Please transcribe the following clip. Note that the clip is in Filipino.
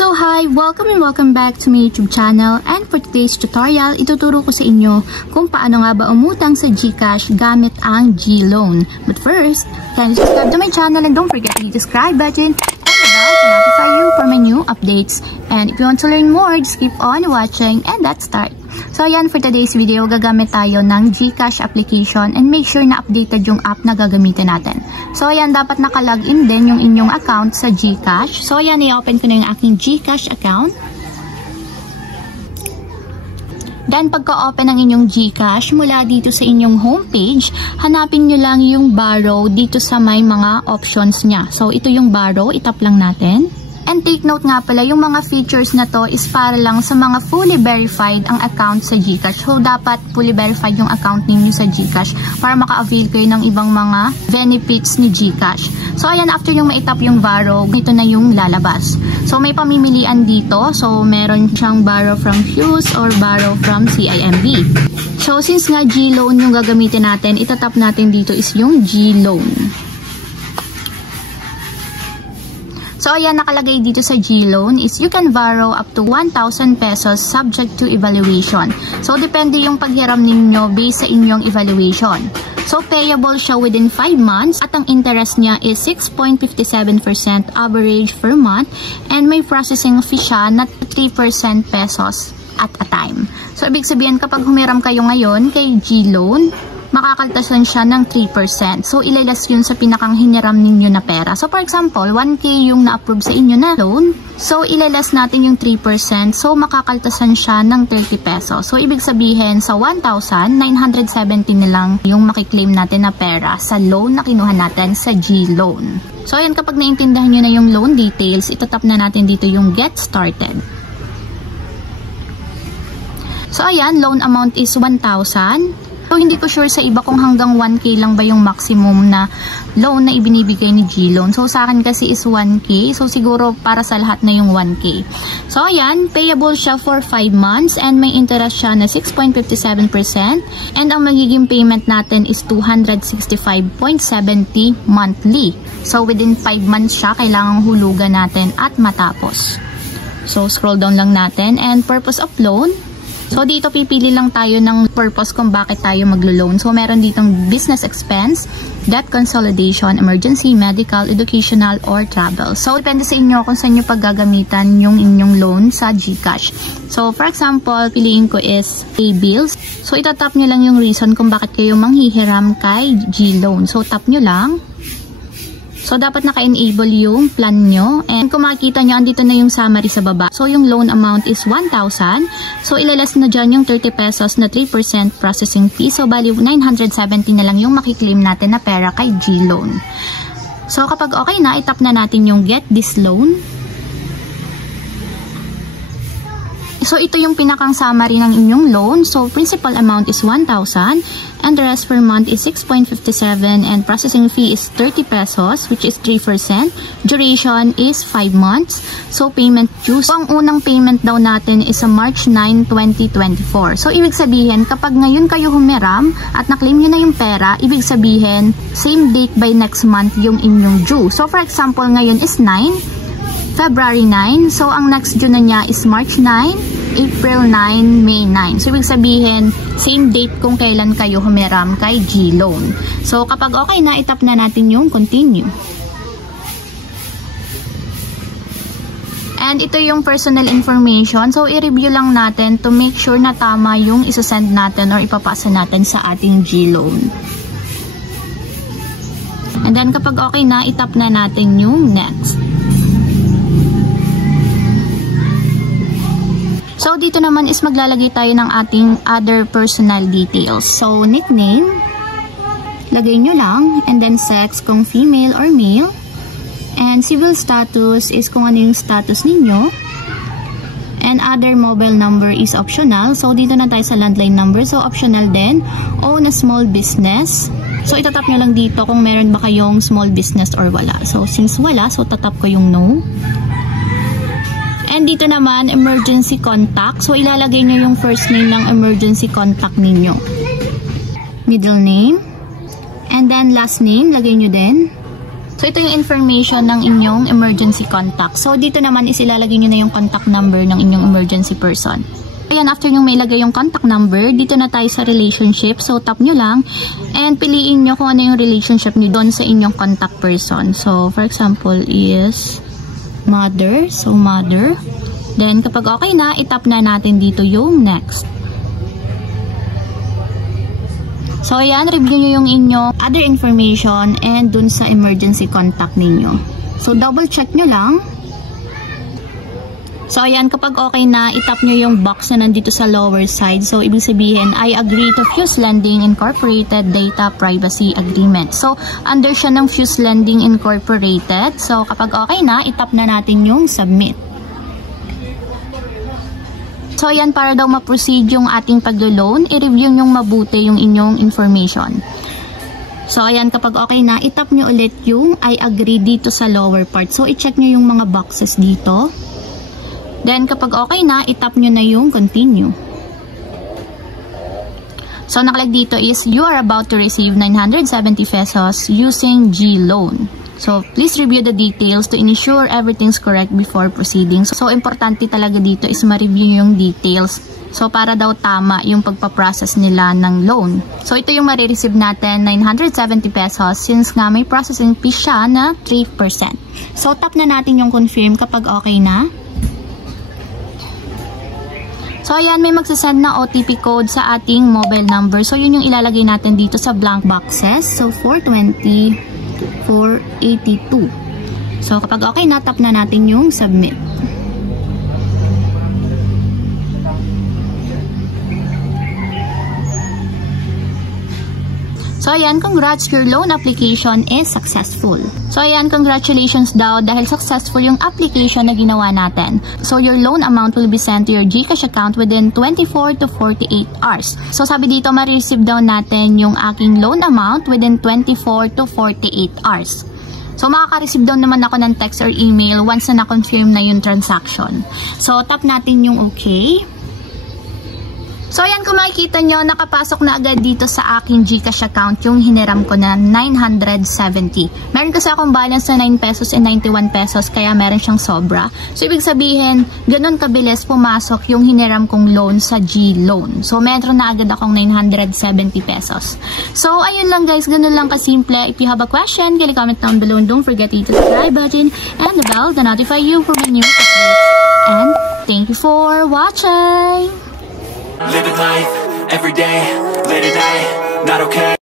So hi! Welcome and welcome back to my YouTube channel, and for today's tutorial, ituturo ko sa inyo kung paano nga ba umutang sa GCash gamit ang GLoan. But first, kindly subscribe to my channel and don't forget to hit the subscribe button and the bell to notify you for my new updates. And if you want to learn more, just keep on watching and let's start. So ayan, for today's video, gagamit tayo ng GCash application and make sure na updated yung app na gagamitin natin. So ayan, dapat naka-login din yung inyong account sa GCash. So ayan, i-open ko na yung aking GCash account. Then pagka-open ng inyong GCash, mula dito sa inyong homepage, hanapin nyo lang yung borrow dito sa may mga options niya. So ito yung borrow, itap lang natin. And take note nga pala, yung mga features na to is para lang sa mga fully verified ang account sa GCash. So, dapat fully verified yung account ninyo sa GCash para maka-avail kayo ng ibang mga benefits ni GCash. So, ayan, after yung maitap yung borrow, ito na yung lalabas. So, may pamimilian dito. So, meron siyang borrow from Fuse or borrow from CIMB. So, since nga GLoan yung gagamitin natin, itatap natin dito is yung GLoan. So, ayan, nakalagay dito sa GLoan is you can borrow up to 1,000 pesos subject to evaluation. So, depende yung paghiram ninyo based sa inyong evaluation. So, payable siya within 5 months at ang interest niya is 6.57% average per month and may processing fee siya na 3% pesos at a time. So, ibig sabihin kapag humiram kayo ngayon kay GLoan, makakaltasan siya ng 3%. So, ilalas yun sa pinakang hiniram ninyo na pera. So, for example, 1K yung na-approve sa inyo na loan. So, ilalas natin yung 3%. So, makakaltasan siya ng 30 pesos. So, ibig sabihin, sa 1,970 na lang yung makiklaim natin na pera sa loan na kinuha natin sa GLoan. So, ayan, kapag naintindihan nyo na yung loan details, itatap na natin dito yung Get Started. So, ayan, loan amount is 1,000. So, hindi ko sure sa iba kung hanggang 1K lang ba yung maximum na loan na ibinibigay ni GLoan. So, sa akin kasi is 1K. So, siguro para sa lahat na yung 1K. So, ayan, payable siya for 5 months and may interest siya na 6.57%. And ang magiging payment natin is 265.70 monthly. So, within 5 months siya, kailangang hulugan natin at matapos. So, scroll down lang natin. And purpose of loan. So, dito pipili lang tayo ng purpose kung bakit tayo maglo-loan. So, meron ditong business expense, debt consolidation, emergency, medical, educational, or travel. So, depende sa inyo kung saan nyo paggagamitan yung inyong loan sa GCash. So, for example, piliin ko is pay bills. So, itatap nyo lang yung reason kung bakit kayo manghihiram kay GLoan. So, tap nyo lang. So, dapat naka-enable yung plan nyo. And kung makikita nyo, andito na yung summary sa baba. So, yung loan amount is 1,000. So, ilalas na dyan yung 30 pesos na 3% processing fee. So, bali 970 na lang yung makiklaim natin na pera kay GLoan. So, kapag okay na, itap na natin yung Get This Loan. So, ito yung pinakang summary ng inyong loan. So, principal amount is 1,000 and the rest per month is 6.57 and processing fee is 30 pesos which is 3%. Duration is 5 months. So, payment due. So, ang unang payment daw natin is sa March 9, 2024. So, ibig sabihin, kapag ngayon kayo humiram at naklaim nyo na yung pera, ibig sabihin, same date by next month yung inyong due. So, for example, ngayon is 9. February 9. So, ang next due na niya is March 9, April 9, May 9. So, ibig sabihin, same date kung kailan kayo humiram kay GLoan. So, kapag okay na, itap na natin yung continue. And ito yung personal information. So, i-review lang natin to make sure na tama yung isasend natin or ipapasa natin sa ating GLoan. And then, kapag okay na, itap na natin yung next. So, dito naman is maglalagay tayo ng ating other personal details. So, nickname, lagay nyo lang, and then sex kung female or male, and civil status is kung ano yung status ninyo, and other mobile number is optional. So, dito na tayo sa landline number. So, optional din. Own a small business. So, itatap nyo lang dito kung meron ba kayong small business or wala. So, since wala, so tatap ko yung no. And dito naman, emergency contact. So, ilalagay nyo yung first name ng emergency contact ninyo. Middle name. And then, last name, lagay nyo din. So, ito yung information ng inyong emergency contact. So, dito naman is ilalagay nyo na yung contact number ng inyong emergency person. Ayan, after nyo may lagay yung contact number, dito na tayo sa relationship. So, tap nyo lang and piliin nyo kung ano yung relationship nyo doon sa inyong contact person. So, for example is mother. So, mother. Then, kapag okay na, itap na natin dito yung next. So, ayan, review nyo yung inyong other information and dun sa emergency contact ninyo. So, double check nyo lang. So, ayan, kapag okay na, itap nyo yung box na nandito sa lower side. So, ibig sabihin, I agree to Fuse Lending Incorporated Data Privacy Agreement. So, under siya ng Fuse Lending Incorporated. So, kapag okay na, itap na natin yung submit. So, ayan, para daw ma-proceed yung ating paglo-loan, i-review nyong mabuti yung inyong information. So, ayan, kapag okay na, itap nyo ulit yung I agree dito sa lower part. So, i-check nyo yung mga boxes dito. Then, kapag okay na, itap nyo na yung continue. So, nakalagay dito is, you are about to receive 970 pesos using G-Loan. So, please review the details to ensure everything's correct before proceeding. So, importante talaga dito is ma-review yung details. So, para daw tama yung pagpaprocess nila ng loan. So, ito yung marireceive natin, 970 pesos, since nga may processing fee siya na 3%. So, tap na natin yung confirm kapag okay na. So, ayan, may magsasend na OTP code sa ating mobile number. So, yun yung ilalagay natin dito sa blank boxes. So, 420, 482. So, kapag okay na, tap na natin yung submit. So, ayan, congrats, your loan application is successful. So, ayan, congratulations daw dahil successful yung application na ginawa natin. So, your loan amount will be sent to your GCash account within 24 to 48 hours. So, sabi dito, ma-receive daw natin yung aking loan amount within 24 to 48 hours. So, makaka-receive daw naman ako ng text or email once na na-confirm na yung transaction. So, tap natin yung okay. So, ayan, kung makikita nyo, nakapasok na agad dito sa aking GCash account yung hiniram ko na 970. Meron kasi akong balance na 9 pesos and 91 pesos, kaya meron siyang sobra. So, ibig sabihin, ganun kabilis pumasok yung hiniram kong loan sa G-Loan. So, meron na agad akong 970 pesos. So, ayun lang guys, ganun lang kasimple. If you have a question, kindly comment down below and don't forget to hit the subscribe button and the bell to notify you for my new updates. And thank you for watching! Living life, every day, late at night, not okay.